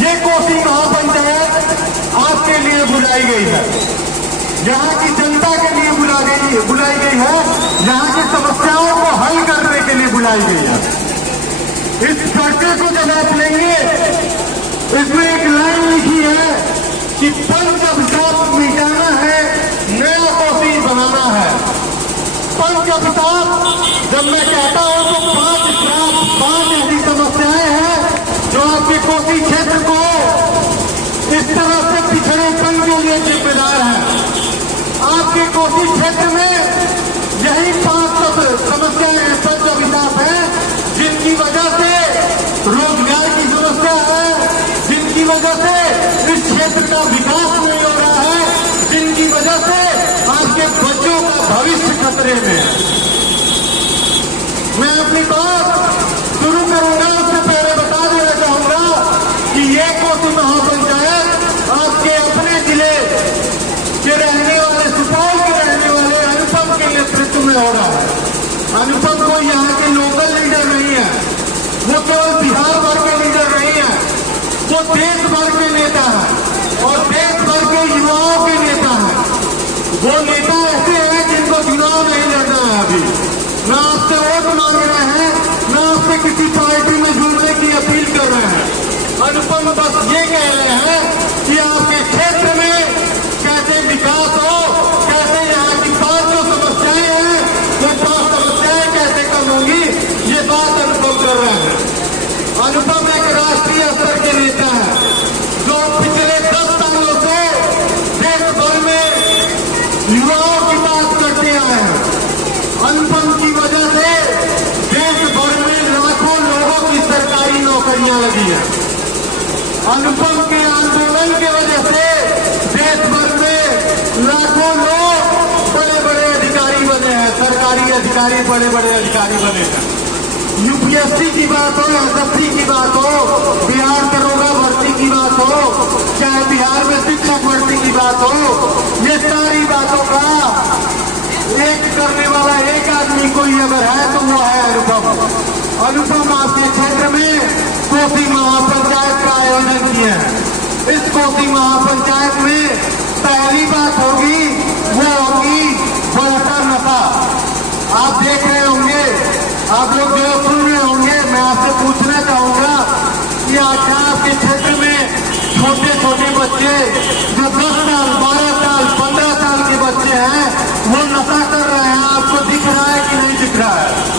ये कोसी महापंचायत आपके लिए बुलाई गई है, यहाँ की जनता के लिए बुलाई गई है, यहाँ की समस्याओं को हल करने के लिए बुलाई गई है। इस फैसले को जब आप लेंगे, इसमें एक लाइन लिखी है कि पंच अभिशाप मिटाना है, नया कोसी बनाना है। पंच अभिशाप जब मैं कहता हूं तो 5 ऐसी समस्याएं हैं जो आपके कोसी क्षेत्र को इस तरह से पिछड़ेपन के लिए जिम्मेदार है। आपके कोसी क्षेत्र में यही 5 समस्याएं हैं, पंच अभिशाप है, जिनकी वजह से रोजगार की समस्या है, जिनकी वजह से इस क्षेत्र का विकास नहीं हो रहा है, जिनकी वजह से आपके बच्चों का भविष्य खतरे में है। मैं अपनी बात शुरू करूंगा, उससे पहले बता देना चाहूंगा कि ये कोसी महापंचायत आपके अपने जिले के रहने वाले, सुपौल के रहने वाले अनुपम के नेतृत्व में हो रहा है। अनुपम को यहाँ के लोकल लीडर नहीं है, वो केवल बिहार भर के लीडर नहीं है, वो देश भर के नेता है और देश भर के युवाओं के नेता है। वो नेता ऐसे हैं जिनको चुनाव नहीं लड़ना है, अभी न आपसे वोट मांग रहे हैं, न आपसे किसी पार्टी में जुड़ने की अपील कर रहे हैं। अनुपम बस ये कह रहे हैं कि आपके क्षेत्र में कैसे विकास हो, कैसे यहाँ की 5 समस्याएं हैं, वो 5 समस्याएं कैसे कम होंगी, ये बात अनुपम कर रहे हैं। अनुपम एक राष्ट्रीय स्तर के नेता है जो पिछले 10 सालों से देश भर में युवाओं की बात करते आए हैं। अनुपम की वजह से देश भर में लाखों लोगों की सरकारी नौकरियां लगी हैं। अनुपम के आंदोलन की वजह से देश भर में लाखों लोग बड़े बड़े अधिकारी बने हैं, सरकारी अधिकारी बड़े बड़े अधिकारी बने हैं। यूपीएससी की बात हो, एसएससी की बात हो, बिहार दरोगा भर्ती की बात हो, चाहे बिहार में शिक्षक भर्ती की बात हो, ये सारी बातों का एक करने वाला एक आदमी कोई अगर है तो वो है अनुपम। अनुपम आपके क्षेत्र में कोसी महापंचायत का आयोजन किए हैं। इस कोसी महापंचायत में पहली बात होगी वो होगी बढ़ता नशा। आप देख रहे होंगे, आप लोग जो सुन रहे होंगे, मैं आपसे पूछना चाहूंगा कि आज आपके क्षेत्र में छोटे छोटे बच्चे जो 10 साल, 12 साल, 15 साल के बच्चे हैं, वो नशा कर रहे हैं। आपको दिख रहा है कि नहीं दिख रहा है?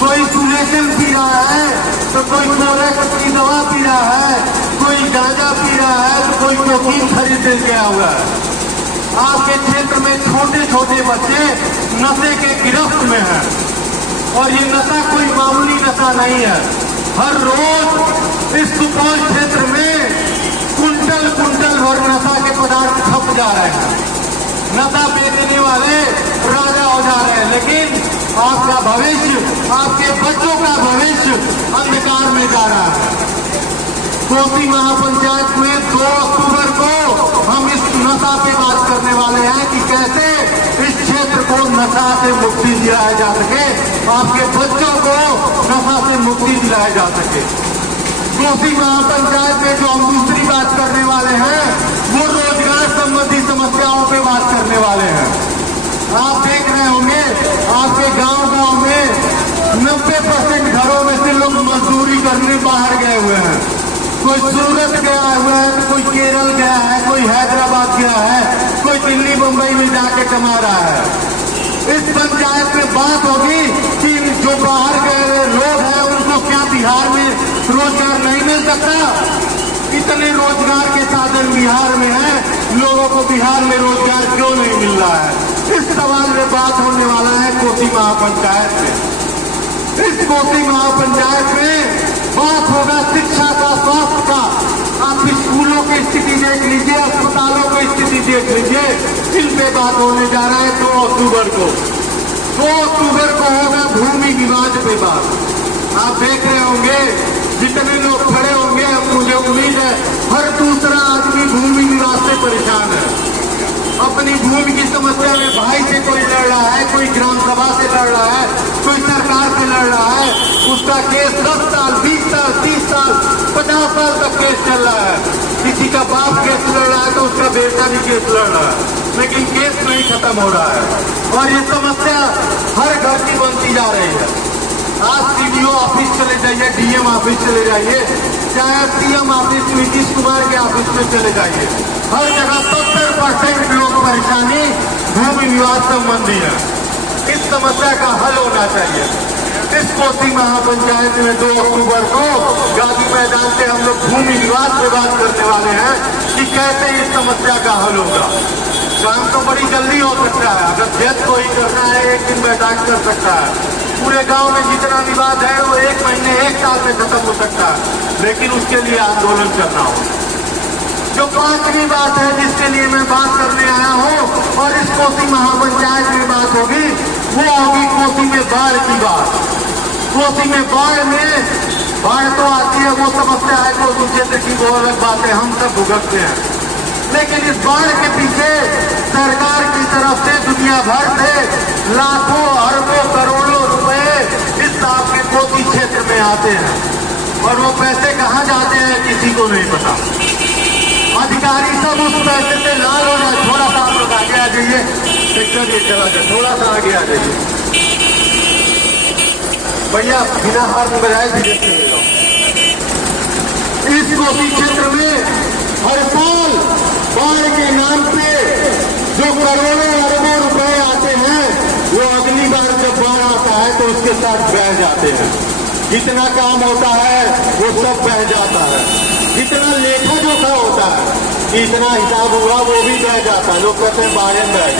कोई सुलेशन पी रहा है तो कोई कोरेक्स की दवा पी रहा है, कोई गांजा पी रहा है तो कोई कोकीन खरीद के आया हुआ है। आपके क्षेत्र में छोटे छोटे बच्चे नशे के गिरफ्त में हैं और ये नशा कोई मामूली नशा नहीं है। हर रोज इस सुपौल क्षेत्र में कुंटल कुंटल भर नशा के पदार्थ छप जा रहे हैं। नशा बेचने वाले राजा हो जा रहे हैं, लेकिन आपका भविष्य, आपके बच्चों का भविष्य अंधकार में जा रहा है। कोसी महापंचायत में 2 अक्टूबर को हम इस नशा पे बात करने वाले हैं कि कैसे इस क्षेत्र को नशा से मुक्ति दिलाया जा सके, आपके बच्चों को नशा से मुक्ति दिलाया जा सके। कोसी महापंचायत में जो हम दूसरी बात करने वाले हैं वो रोजगार संबंधी समस्याओं पे बात करने वाले हैं। आप देख रहे होंगे आपके गांव में 90% घरों में से लोग मजदूरी करने बाहर गए हुए हैं। कोई सूरत गया हुआ है, कोई केरल गया है, कोई हैदराबाद गया है, कोई दिल्ली मुंबई में जाके कमा रहा है। इस पंचायत में बात होगी कि जो बाहर गए लोग हैं उनको क्या बिहार में रोजगार नहीं मिल सकता? इतने रोजगार के साधन बिहार में है, लोगों को बिहार में रोजगार क्यों नहीं मिल रहा है? इस सवाल में बात होने वाला है कोसी महापंचायत में। इस कोसी महापंचायत में बात होगा शिक्षा का, स्वास्थ्य का। आप स्कूलों की स्थिति देख लीजिए, अस्पतालों की स्थिति देख लीजिए, इन पे बात होने जा रहा है 2 अक्टूबर को। 2 अक्टूबर को होगा भूमि विवाद पे बात। आप देख रहे होंगे जितने लोग खड़े होंगे, मुझे उम्मीद है हर दूसरा आदमी भूमि विवाद से परेशान है। अपनी भूमि की समस्या में भाई से कोई लड़ रहा है, कोई ग्राम सभा से लड़ रहा है, कोई सरकार से लड़ रहा है, उसका केस 10 साल 20 साल 30 साल 50 साल तक केस चल रहा है। किसी का बाप केस लड़ रहा है तो उसका बेटा भी केस लड़ रहा है, लेकिन केस नहीं खत्म हो रहा है। और ये समस्या हर घर की बनती जा रही है। आज सीडीओ ऑफिस चले जाइए, डीएम ऑफिस चले जाइए, चाहे सीएम ऑफिस नीतीश कुमार के ऑफिस में चले जाइए, हर जगह 70% लोग परेशानी भूमि विवाद संबंधी है। इस समस्या का हल होना चाहिए। इस कोसी महापंचायत में 2 अक्टूबर को गांधी मैदान से हम लोग भूमि विवाद पे बात करने वाले हैं कि कैसे इस समस्या का हल होगा। काम तो बड़ी जल्दी हो सकता है, अगर जज कोई करना है 1 दिन बैठक कर सकता है। पूरे गांव में जितना विवाद है वो 1 महीने 1 साल में खत्म हो सकता है, लेकिन उसके लिए आंदोलन करना होगा। जो 5वीं बात है जिसके लिए मैं बात करने आया हूं और इस कोसी महापंचायत में बात होगी, वो होगी कोसी में बाढ़ की बात। कोसी में बाढ़ तो आती है, वो समस्या है कोसी क्षेत्र की, वो अलग बात है, हम सब भुगतते हैं। लेकिन इस बाढ़ के पीछे सरकार की तरफ से दुनिया भर से लाखों अरबों करोड़ों रुपए इस साल के कोसी क्षेत्र में आते हैं, और वो पैसे कहाँ जाते हैं किसी को नहीं पता। अधिकारी सब उस पैसे से लाल हो जाए। थोड़ा सा आप लोग आगे आ जाइए, ट्रैक्टर ये चला जाए, थोड़ा सा आगे आ जाइए भैया, बिना हाथ बजाए धीरे से ले लो। इस कोसी क्षेत्र में हर साल बाढ़ के नाम पे जो करोड़ों अरबों रुपए आते हैं, वो अगली बार जब बाढ़ आता है तो उसके साथ बह जाते हैं। जितना काम होता है वो सब बह जाता है। जितना लेखा जोखा होता है, इतना हिसाब हुआ वो भी बह जाता है। लोग कहते हैं बाढ़ बह जाए।